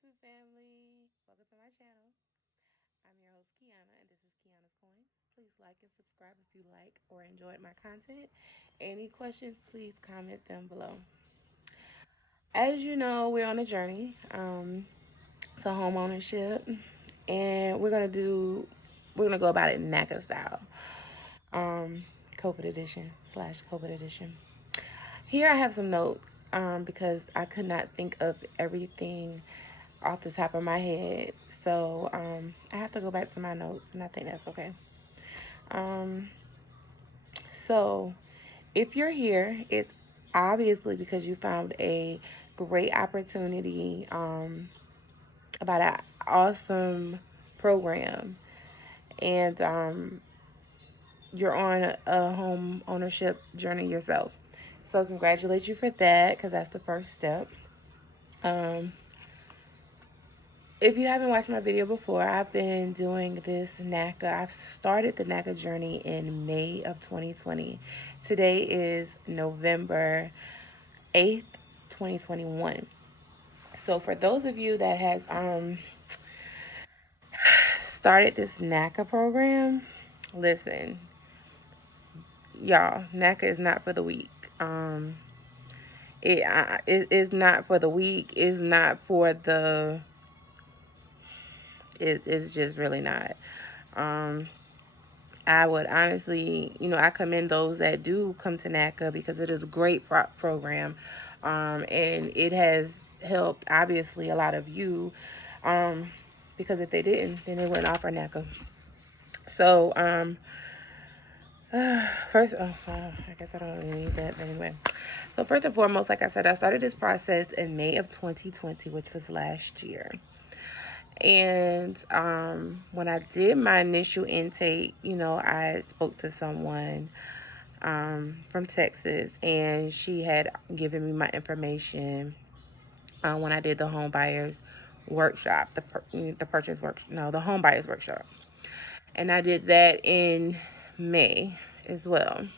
YouTube family. Welcome to my channel. I'm your host Kiana, and this is Kiana's Coin. Please like and subscribe if you like or enjoyed my content. Any questions, please comment them below. As you know, we're on a journey to home ownership, and we're gonna go about it NACA style, um, COVID edition / COVID edition. Here I have some notes because I could not think of everything off the top of my head. So I have to go back to my notes, and I think that's okay. Um, so if you're here, it's obviously because you found a great opportunity about an awesome program, and you're on a home ownership journey yourself. So congratulate you for that, because that's the first step. Um, If you haven't watched my video before, I've been doing this NACA. I've started the NACA journey in May of 2020. Today is November 8th, 2021. So for those of you that has started this NACA program, listen, y'all, NACA is not for the weak. It is not for the weak. It's not for the. It's just really not. Um, I would honestly, I commend those that do come to NACA because it is a great program, and it has helped obviously a lot of you, um, because if they didn't, then they wouldn't offer NACA. So, first, I guess I don't really need that, but anyway. So first and foremost, like I said, I started this process in May of 2020, which was last year. And when I did my initial intake, I spoke to someone from Texas, and she had given me my information when I did the home buyers workshop, the purchase work, no, the home buyers workshop, and I did that in May as well,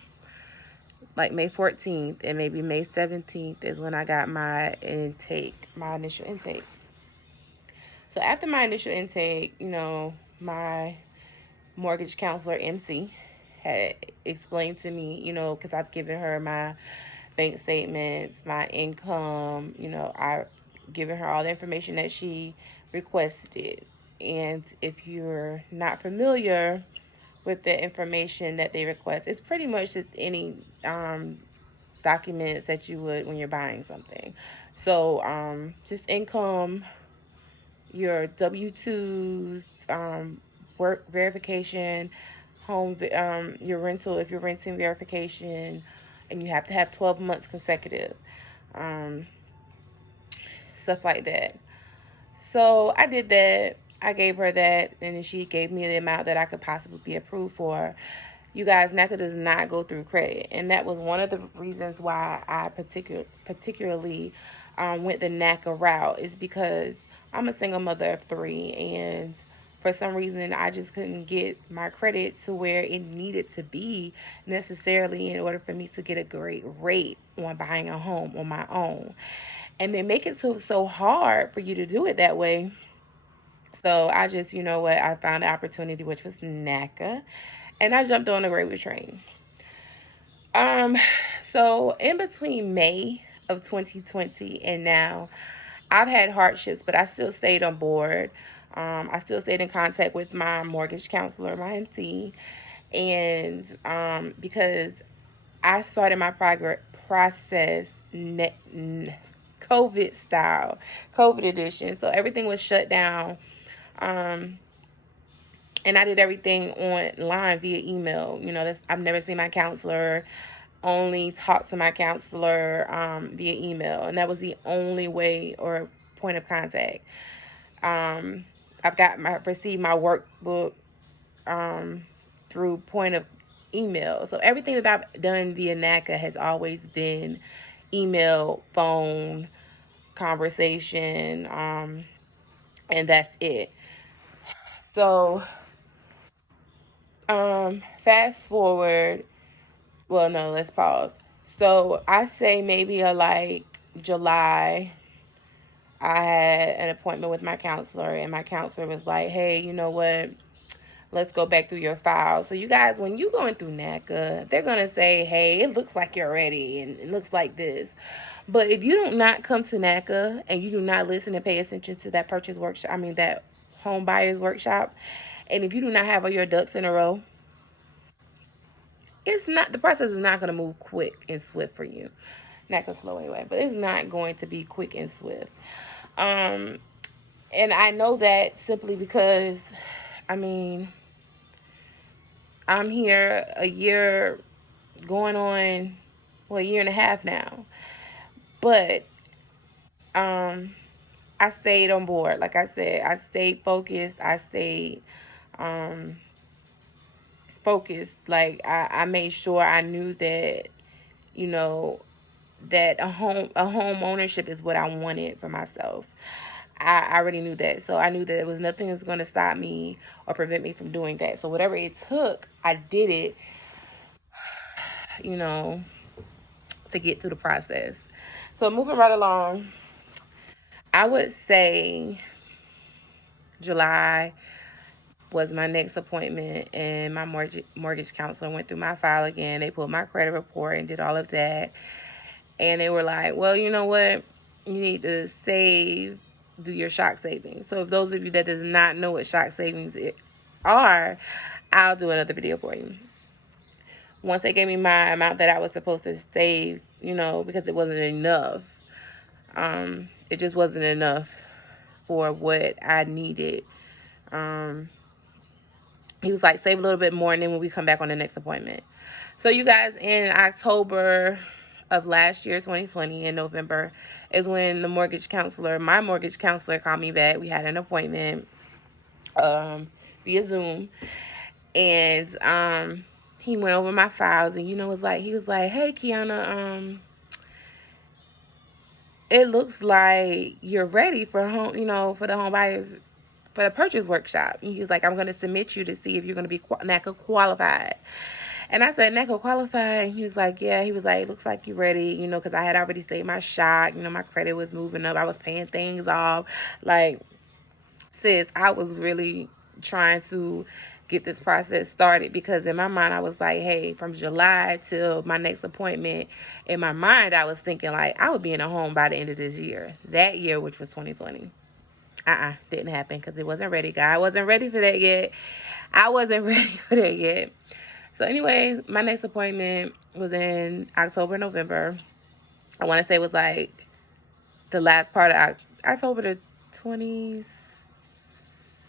like May 14th, and maybe May 17th is when I got my intake, my initial intake. So after my initial intake, my mortgage counselor MC had explained to me, because I've given her my bank statements, my income, I've given her all the information that she requested. And if you're not familiar with the information that they request, it's pretty much just any documents that you would when you're buying something. So just income, your W-2s, work verification, your rental if you're renting verification, and you have to have 12 months consecutive, um, stuff like that. So I did that. I gave her that, and then she gave me the amount that I could possibly be approved for. You guys, NACA does not go through credit, and that was one of the reasons why I particularly went the NACA route, is because I'm a single mother of three, and for some reason I just couldn't get my credit to where it needed to be necessarily in order for me to get a great rate on buying a home on my own. And they make it so hard for you to do it that way. So I just, I found the opportunity, which was NACA, and I jumped on the gravy train. Um, so in between May of 2020 and now, I've had hardships, but I still stayed on board. I still stayed in contact with my mortgage counselor, my MC, and because I started my process COVID style, COVID edition, so everything was shut down. Um, and I did everything online via email. I've never seen my counselor. Only talked to my counselor via email, and that was the only way or point of contact. Um, received my workbook um, through point of email. So everything that I've done via NACA has always been email, phone, conversation, and that's it. So fast forward. Well, no, let's pause. So I say maybe like July. I had an appointment with my counselor, and my counselor was like, hey, you know what? Let's go back through your file. So, you guys, when you going through NACA, they're going to say, hey, it looks like you're ready, and it looks like this. But if you do not come to NACA and you do not listen and pay attention to that purchase workshop, I mean, that home buyers workshop, and if you do not have all your ducks in a row, it's not, the process is not going to move quick and swift for you. Not gonna slow anyway, but it's not going to be quick and swift. Um, and I know that simply because, I mean, I'm here a year going on, well, a year and a half now, but um, I stayed on board. Like I said, I stayed focused. I stayed um, focused. Like I made sure I knew that, you know, that a home ownership is what I wanted for myself. I already knew that. So I knew that there was nothing that's going to stop me or prevent me from doing that. So whatever it took, I did it, you know, to get through the process. So moving right along, I would say July was my next appointment, and my mortgage counselor went through my file again. They pulled my credit report and did all of that. And they were like, well, you know what? You need to save, do your shock savings. So if those of you that does not know what shock savings are, I'll do another video for you. Once they gave me my amount that I was supposed to save, because it wasn't enough. It just wasn't enough for what I needed. Um, he was like, save a little bit more, and then when we come back on the next appointment. So you guys, in October of last year, 2020, in November, is when my mortgage counselor called me back. We had an appointment via Zoom, and he went over my files, and he was like, hey, Kiana, it looks like you're ready for home, for the home buyers, for the purchase workshop. And he was like, I'm going to submit you to see if you're going to be NACA qualified. And I said, NACA qualified? And he was like, yeah. He was like, looks like you're ready, because I had already saved my shot. My credit was moving up. I was paying things off. Like, sis, I was really trying to get this process started, because in my mind I was like, hey, from July till my next appointment, in my mind I was thinking like I would be in a home by the end of this year. That year, which was 2020. Didn't happen because it wasn't ready. God wasn't ready for that yet. I wasn't ready for that yet. So anyways, my next appointment was in October, November. I want to say it was like the last part of October the 20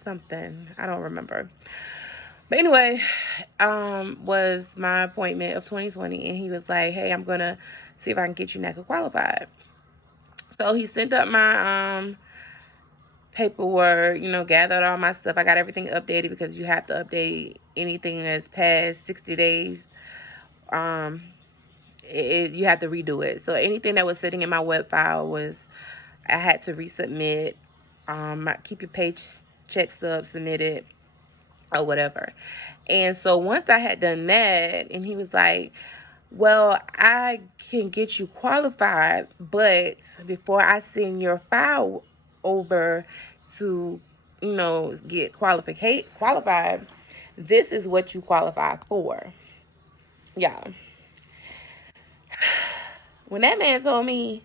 something. I don't remember. But anyway, was my appointment of 2020, and he was like, hey, I'm gonna see if I can get you NACA qualified. So he sent up my paperwork, gathered all my stuff. I got everything updated, because you have to update anything that's past 60 days. You have to redo it. So anything that was sitting in my web file I had to resubmit. Keep your page checks up, submit it, or whatever. And so once I had done that, and he was like, well, I can get you qualified, but before I send your file over to, get qualified, this is what you qualify for. Yeah. When that man told me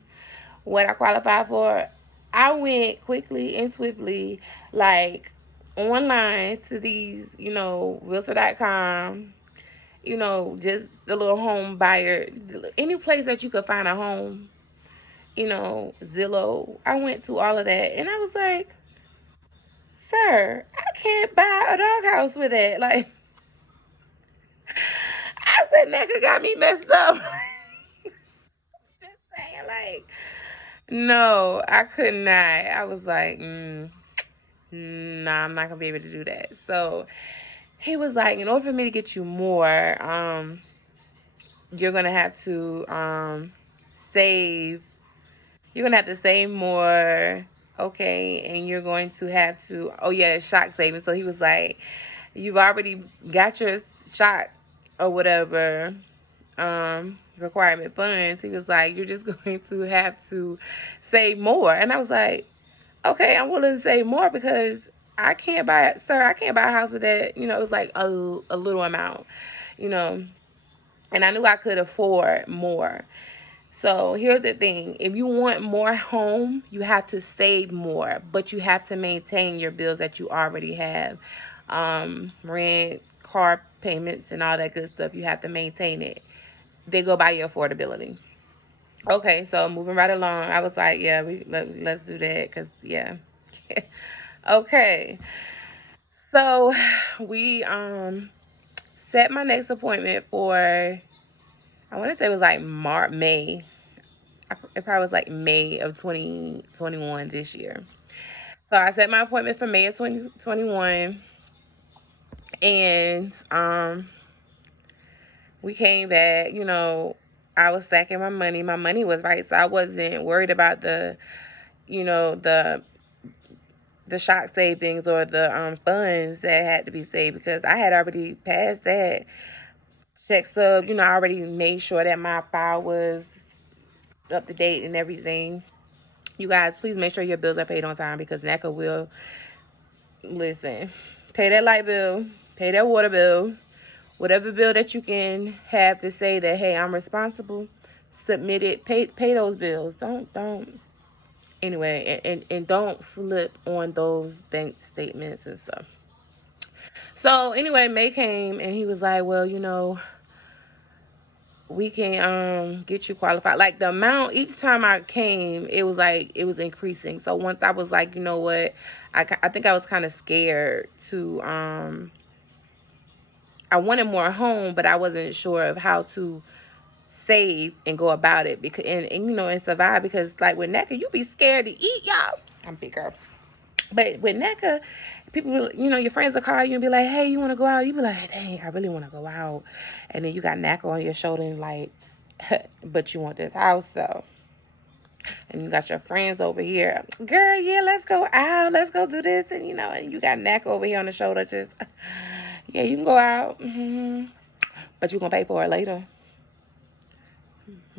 what I qualified for, I went quickly and swiftly, like, online to these, realtor.com, just the little home buyer, any place that you could find a home, Zillow. I went to all of that, and I was like, sir, I can't buy a doghouse with that. Like, I said, nigga got me messed up. Just saying, like, no, I could not. I was like, nah, I'm not gonna be able to do that. So he was like, in order for me to get you more, you're gonna have to save. You're gonna have to save more, okay? And you're going to have to. Oh yeah, shock saving. So he was like, you've already got your shock or whatever requirement funds. He was like, you're just going to have to save more. And I was like, Okay, I'm willing to say more because I can't buy, sir, I can't buy a house with that. It's like a little amount, you know, and I knew I could afford more. So here's the thing: if you want more home, you have to save more, but you have to maintain your bills that you already have, rent, car payments, and all that good stuff. You have to maintain it. They go by your affordability. Okay, so moving right along, I was like, yeah, let's do that, cause yeah. Okay, so we set my next appointment for, I want to say it was like May. It probably was like May of 2021 this year. So I set my appointment for May of 2021, and we came back. I was stacking my money. My money was right, so I wasn't worried about you know, the the shock savings or the funds that had to be saved because I had already passed that check stub. I already made sure that my file was up to date and everything. You guys, please make sure your bills are paid on time because NACA will listen. Pay that light bill, pay that water bill, whatever bill that you can have to say that hey, I'm responsible. Submit it. Pay those bills. Don't. Anyway, and don't slip on those bank statements and stuff. So anyway, May came and he was like, well, we can get you qualified. Like the amount each time I came, it was like it was increasing. So once I was like, you know what, I think I was kind of scared to I wanted more home, but I wasn't sure of how to save and go about it because and survive because like with NECA, you be scared to eat, y'all. I'm bigger. But with NECA, people, your friends will call you and be like, hey, you want to go out? You be like, dang, I really want to go out. And then you got NECA on your shoulder and like, but you want this house, so. And you got your friends over here, girl, yeah, let's go out. Let's go do this. And you got NECA over here on the shoulder just, yeah, you can go out. But you're going to pay for it later.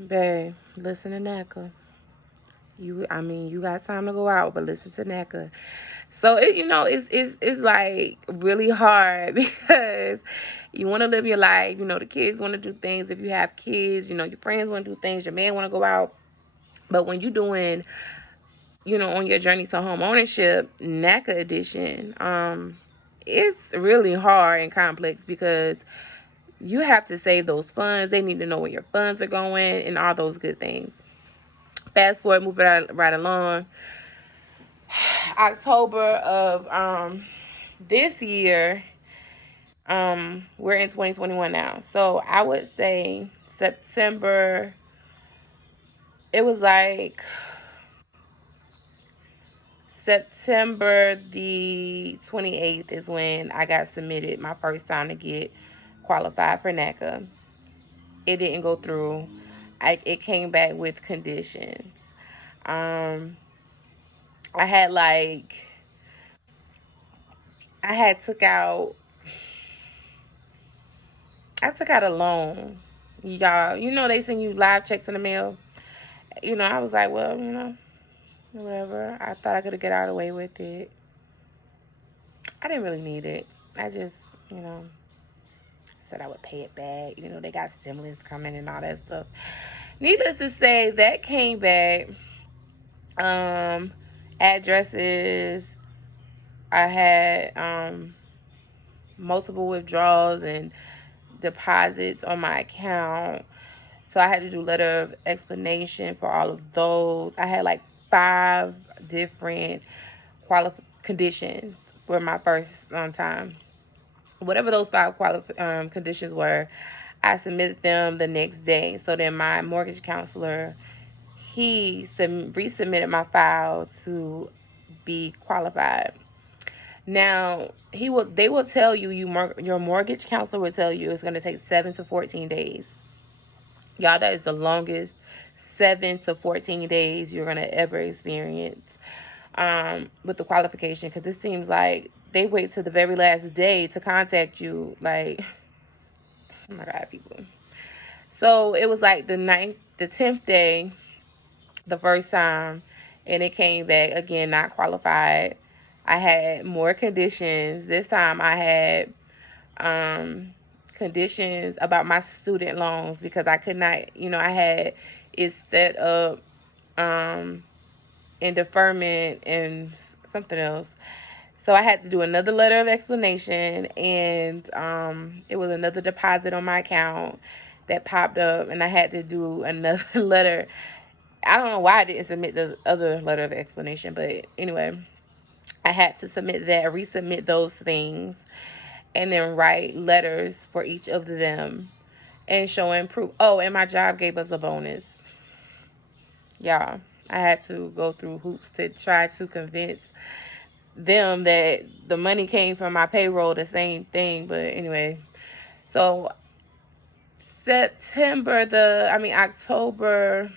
Babe, listen to NECA. You got time to go out, but listen to NECA. So it's like really hard because you want to live your life. The kids want to do things. If you have kids, your friends want to do things. Your man want to go out. But when you're doing, on your journey to home ownership, NACA edition, it's really hard and complex because you have to save those funds. They need to know where your funds are going and all those good things. Fast forward, move it right along. October of this year, we're in 2021 now. So I would say September, it was like September the 28th is when I got submitted my first time to get qualified for NACA. It didn't go through. It came back with conditions. Um, I had like I had took out I took out a loan. Y'all, they send you live checks in the mail. I was like, well, whatever. I thought I could get out of the way with it. I didn't really need it. I just, you know, said I would pay it back. They got stimulus coming and all that stuff. Needless to say, that came back. Um, Addresses. I had multiple withdrawals and deposits on my account. So I had to do letter of explanation for all of those. I had like 5 different conditions for my first time. Whatever those 5 conditions were, I submitted them the next day. So then my mortgage counselor, he resubmitted my file to be qualified. Now they will tell you, your mortgage counselor will tell you it's going to take 7 to 14 days. Y'all, that is the longest 7 to 14 days you're going to ever experience with the qualification, because it seems like they wait to the very last day to contact you. Like, oh my God, people. So it was like the 10th day, the first time, and it came back again not qualified. I had more conditions. This time I had conditions about my student loans because I could not, I had it set up um, in deferment and something else. So I had to do another letter of explanation, and it was another deposit on my account that popped up, and I had to do another letter. I don't know why I didn't submit the other letter of explanation, but anyway, I had to submit that, resubmit those things, and then write letters for each of them and showing proof. Oh, and my job gave us a bonus. Y'all, I had to go through hoops to try to convince them that the money came from my payroll, the same thing. But anyway, so October,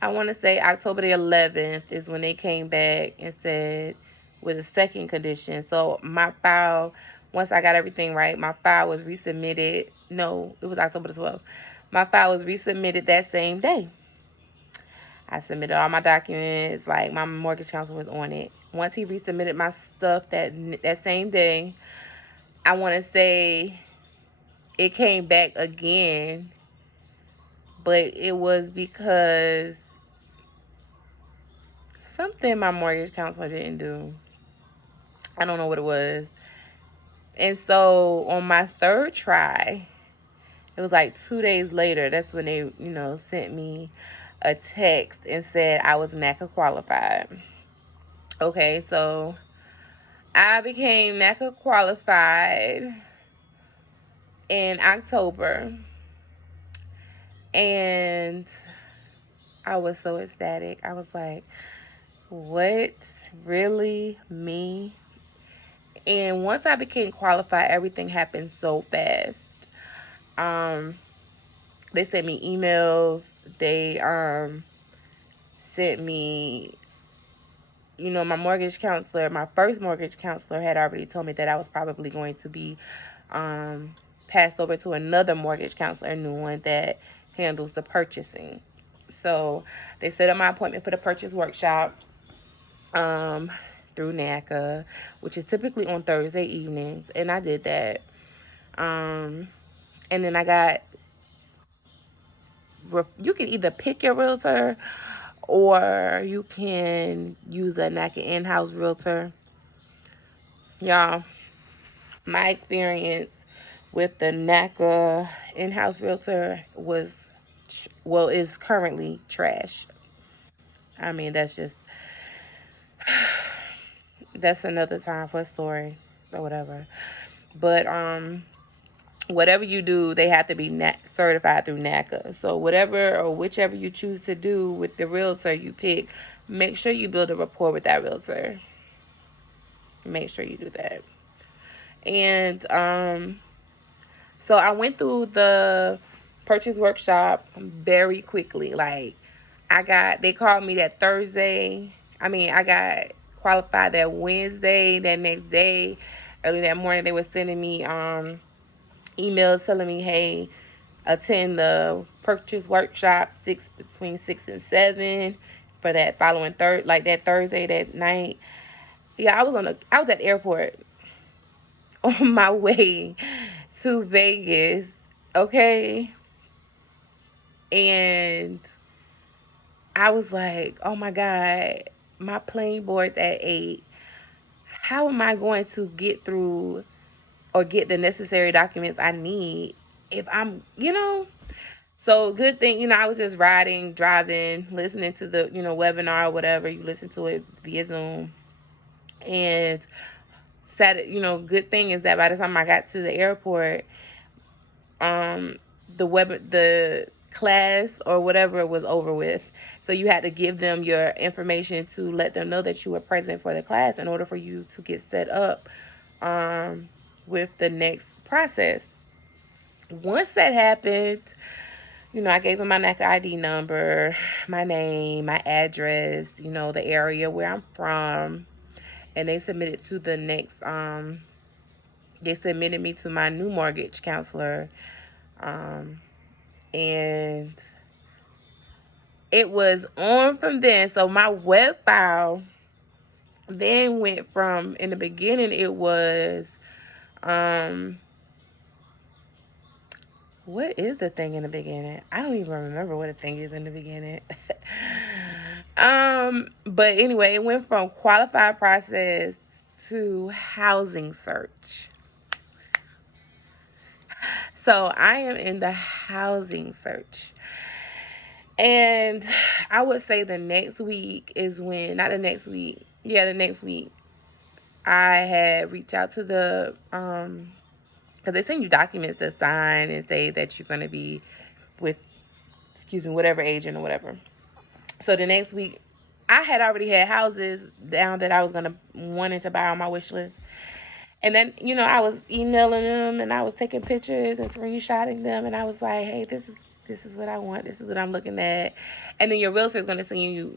I want to say October the 11th is when they came back and said with a second condition. So my file, once I got everything right, my file was resubmitted. No, it was October the 12th. My file was resubmitted that same day. I submitted all my documents, like my mortgage counsel was on it. Once he resubmitted my stuff that same day, I want to say it came back again, but it was because something my mortgage counselor didn't do. I don't know what it was. And so on my third try, it was like 2 days later, that's when they, sent me a text and said I was Naca qualified. Okay, so I became Naca qualified in October, and I was so ecstatic. I was like, what? Really? Me? And once I became qualified, everything happened so fast. Um, they sent me emails. They sent me, my mortgage counselor, my first mortgage counselor had already told me that I was probably going to be passed over to another mortgage counselor, a new one that handles the purchasing. So they set up my appointment for the purchase workshop um, through NACA, which is typically on Thursday evenings, and I did that. Um, and then you can either pick your realtor or you can use a NACA in-house realtor. Y'all, my experience with the NACA in-house realtor is currently trash. I mean, that's another time for a story or whatever. But whatever you do, they have to be certified through NACA. So whatever or whichever you choose to do with the realtor you pick, make sure you build a rapport with that realtor. Make sure you do that. And so I went through the purchase workshop very quickly. Like they called me that Thursday. I got qualified that Wednesday. That next day, early that morning, they were sending me emails telling me, hey, attend the purchase workshop between 6 and 7 for that following that Thursday that night. Yeah, I was at the airport on my way to Vegas, okay? And I was like, oh my God, my plane board's at 8. How am I going to get through or get the necessary documents I need if So good thing, I was just riding, driving, listening to the, webinar or whatever. You listen to it via Zoom. And good thing is that by the time I got to the airport, um, the class or whatever was over with. So you had to give them your information to let them know that you were present for the class in order for you to get set up with the next process. Once that happened, I gave them my NACA ID number, my name, my address, the area where I'm from, and they submitted me to my new mortgage counselor, and it was on from then. So my web file then went from, in the beginning, it was, um, what is the thing in the beginning? I don't even remember what a thing is in the beginning. But anyway, it went from qualified process to housing search. So I am in the housing search. And I would say the next week is when, not the next week, yeah, the next week, I had reached out to the, because they send you documents to sign and say that you're going to be with, excuse me, whatever agent or whatever. So the next week, I had already had houses down that I was gonna wanting to buy on my wish list, and then I was emailing them and I was taking pictures and screenshotting them, and I was like, hey, this is what I want. This is what I'm looking at, and then your realtor is gonna send you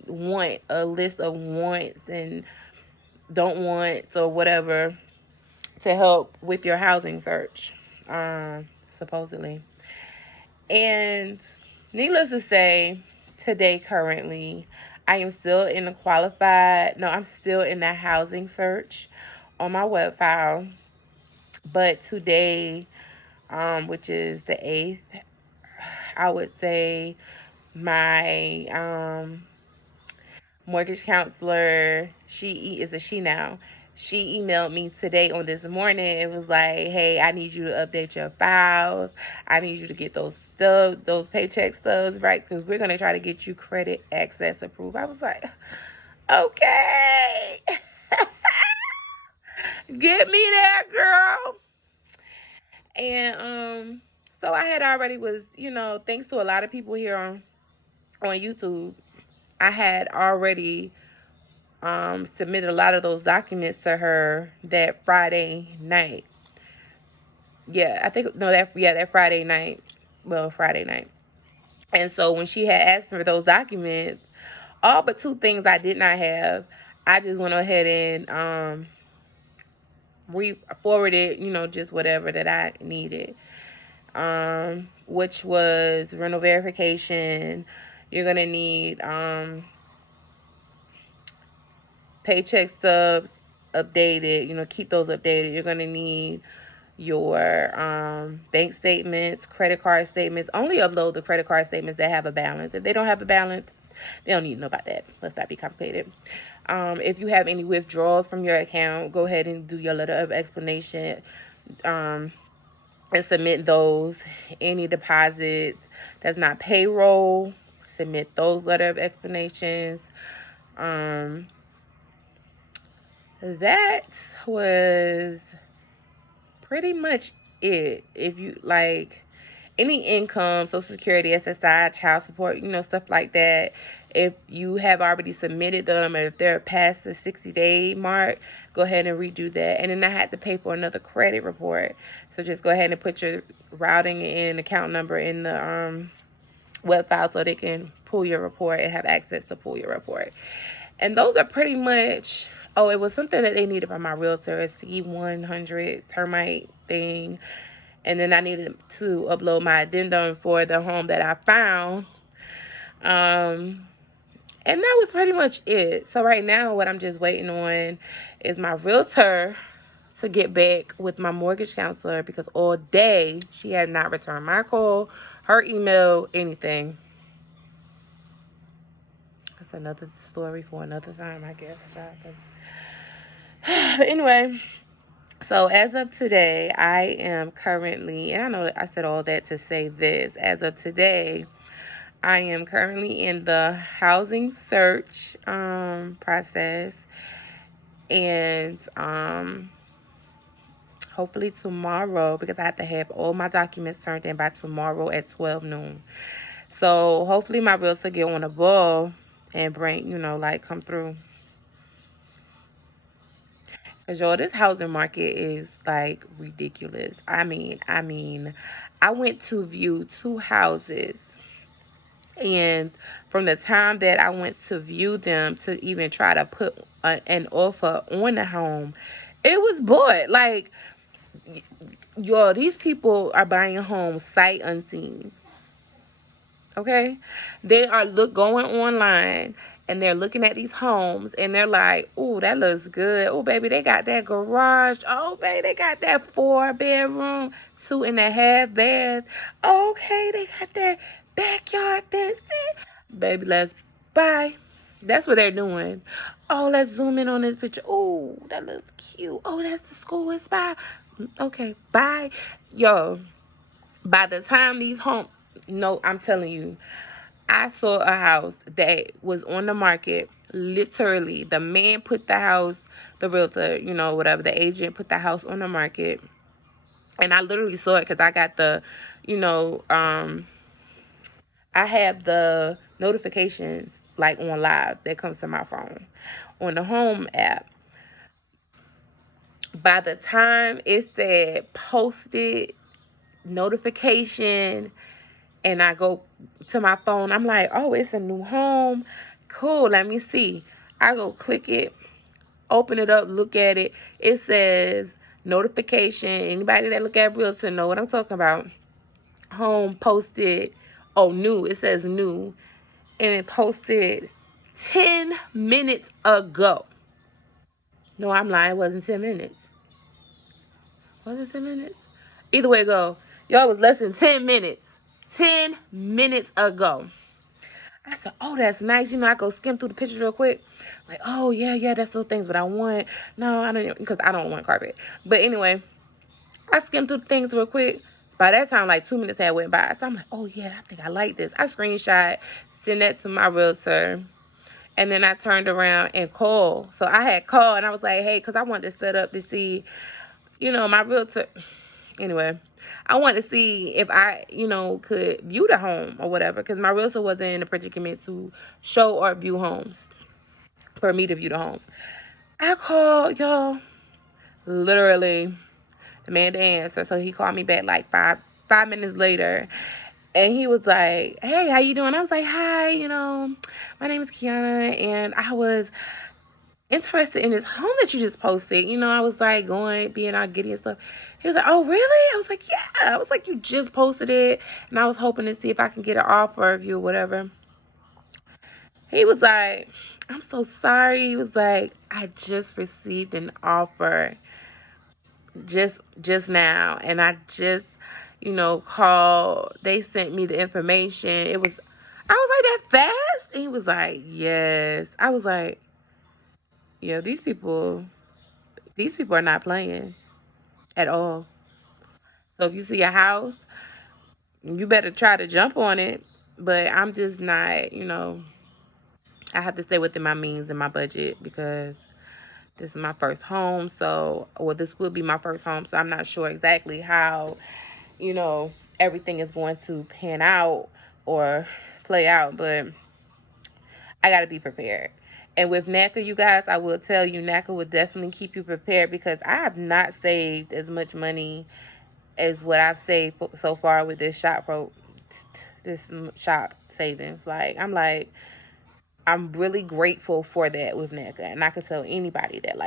a list of wants and don't wants or whatever to help with your housing search, supposedly. And needless to say, today currently, I am still in the qualified, no, I'm still in the housing search on my web file. But today, which is the 8th, I would say my mortgage counselor, is a she now. She emailed me today on this morning. It was like, hey, I need you to update your files. I need you to get those paycheck stubs right, because we're gonna try to get you credit access approved. I was like, okay, get me there, girl. And so I had already was, thanks to a lot of people here on YouTube, I had already submitted a lot of those documents to her that Friday night. Yeah, I think no, that Friday night. Well, Friday night. And so when she had asked for those documents, all but two things I did not have, I just went ahead and forwarded, just whatever that I needed. Which was rental verification. You're gonna need paycheck stubs updated. Keep those updated. You're gonna need your bank statements, credit card statements. Only upload the credit card statements that have a balance. If they don't have a balance, they don't need to know about that. Let's not be complicated. If you have any withdrawals from your account, go ahead and do your letter of explanation, and submit those. Any deposits that's not payroll, submit those letter of explanations. That was pretty much it. If you like any income, Social Security, SSI, child support, stuff like that, if you have already submitted them, or if they're past the 60-day mark, go ahead and redo that. And then I had to pay for another credit report. So just go ahead and put your routing and account number in the web file so they can pull your report and have access to pull your report. And those are pretty much, oh, it was something that they needed from my realtor, a C100 termite thing. And then I needed to upload my addendum for the home that I found. And that was pretty much it. So right now, what I'm just waiting on is my realtor to get back with my mortgage counselor, because all day she had not returned my call, her email, anything. That's another story for another time, I guess. But anyway, so as of today, I am currently, and I know I said all that to say this, as of today, I am currently in the housing search process, and hopefully tomorrow, because I have to have all my documents turned in by tomorrow at 12 noon. So hopefully my realtor get on the ball and bring, come through. Cause y'all, this housing market is like ridiculous. I went to view two houses, and from the time that I went to view them to even try to put an offer on the home, it was bought. Like, y'all, these people are buying homes sight unseen. Okay, they are going online and they're looking at these homes and they're like, "Oh, that looks good. Oh, baby, they got that garage. Oh, baby, they got that 4 bedroom, 2.5 bath. Okay, they got that backyard fenced in. Baby, let's buy." That's what they're doing. Oh, let's zoom in on this picture. Oh, that looks cute. Oh, that's the school it's by. Okay, bye. Yo, by the time these homes, no, I'm telling you, I saw a house that was on the market. Literally, the man put the house, the realtor, whatever, the agent put the house on the market. And I literally saw it because I got you know, um, I have the notifications like on live that comes to my phone on the home app. By the time it said posted notification, and I go to my phone, I'm like, oh, it's a new home. Cool, let me see. I go click it, open it up, look at it. It says notification. Anybody that look at Realtor know what I'm talking about. Home posted. Oh, new. It says new. And it posted 10 minutes ago. No, I'm lying. It wasn't 10 minutes. Was it 10 minutes? Either way it go. Y'all was less than 10 minutes. 10 minutes ago. I said, oh, that's nice. I go skim through the pictures real quick. Like, oh, yeah, yeah, that's those things. But I want, no, I don't, because I don't want carpet. But anyway, I skimmed through the things real quick. By that time, like 2 minutes had went by. So I'm like, oh, yeah, I think I like this. I screenshot, send that to my realtor. And then I turned around and called. So I had called and I was like, hey, because I wanted to set up to see, my realtor. Anyway, I wanted to see if I, could view the home or whatever, because my realtor wasn't in a predicament to show or view homes, for me to view the homes. I called, y'all, literally, the man didn't answer, so he called me back like five minutes later, and he was like, hey, how you doing? I was like, hi, my name is Kiana, and I was interested in this home that you just posted. I was like being all giddy and stuff. He was like, oh, really? I was like, yeah. I was like, you just posted it. And I was hoping to see if I can get an offer of you or whatever. He was like, I'm so sorry. He was like, I just received an offer just now. And I just, called. They sent me the information. I was like, that fast? And he was like, yes. I was like, yeah, these people are not playing at all. So if you see a house, you better try to jump on it. But I'm just not, I have to stay within my means and my budget because this is my first home. So, well, this will be my first home. So I'm not sure exactly how, everything is going to pan out or play out. But I got to be prepared. And with NACA, you guys, I will tell you, NACA will definitely keep you prepared because I have not saved as much money is what I've saved so far with this shop savings. I'm really grateful for that with NECA, and I can tell anybody that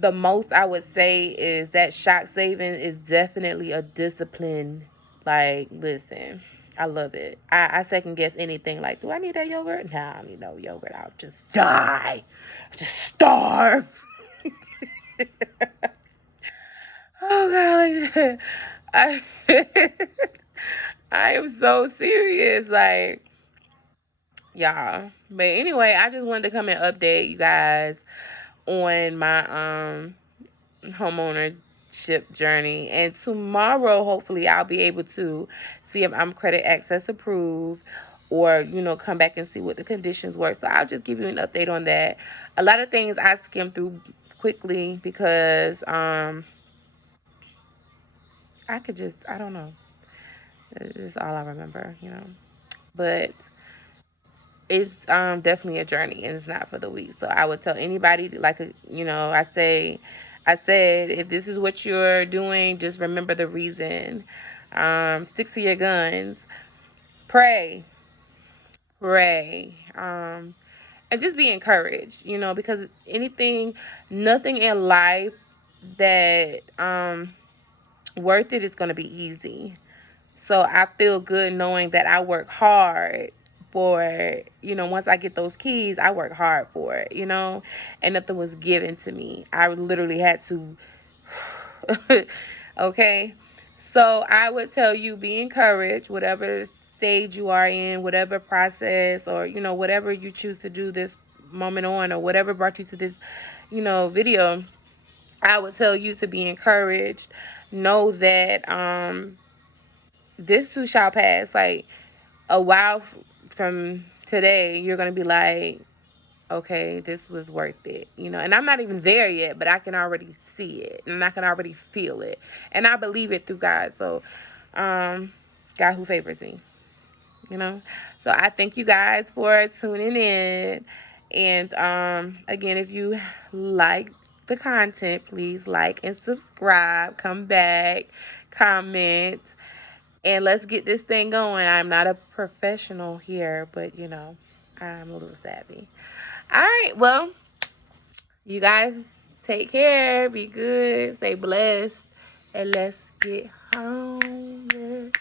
the most I would say is that shop savings is definitely a discipline. Listen, I love it. I second guess anything. Like, do I need that yogurt? Nah, I don't need no yogurt. I'll just die. I'll just starve. Oh God, I I am so serious, y'all. But anyway, I just wanted to come and update you guys on my homeownership journey. And tomorrow, hopefully, I'll be able to see if I'm credit access approved or, come back and see what the conditions were. So I'll just give you an update on that. A lot of things I skimmed through quickly because I don't know. It's just all I remember. But it's definitely a journey and it's not for the weak. So I would tell anybody I said if this is what you're doing, just remember the reason. Stick to your guns. Pray. Pray. And just be encouraged, because nothing in life that worth it is gonna be easy. So I feel good knowing that I work hard for, once I get those keys, I work hard for it, and nothing was given to me. I literally had to. Okay. So I would tell you, be encouraged, whatever stage you are in, whatever process, or, whatever you choose to do this moment on, or whatever brought you to this, video. I would tell you to be encouraged. Know that this too shall pass. Like, a while from today, you're gonna be like, okay, this was worth it, And I'm not even there yet, but I can already see it, and I can already feel it, and I believe it through God. So, God who favors me, you know. So I thank you guys for tuning in, and again, if you like the content, please like and subscribe. Come back, comment, and let's get this thing going. I'm not a professional here, but I'm a little savvy. All right, well, you guys take care, be good, stay blessed, and let's get home.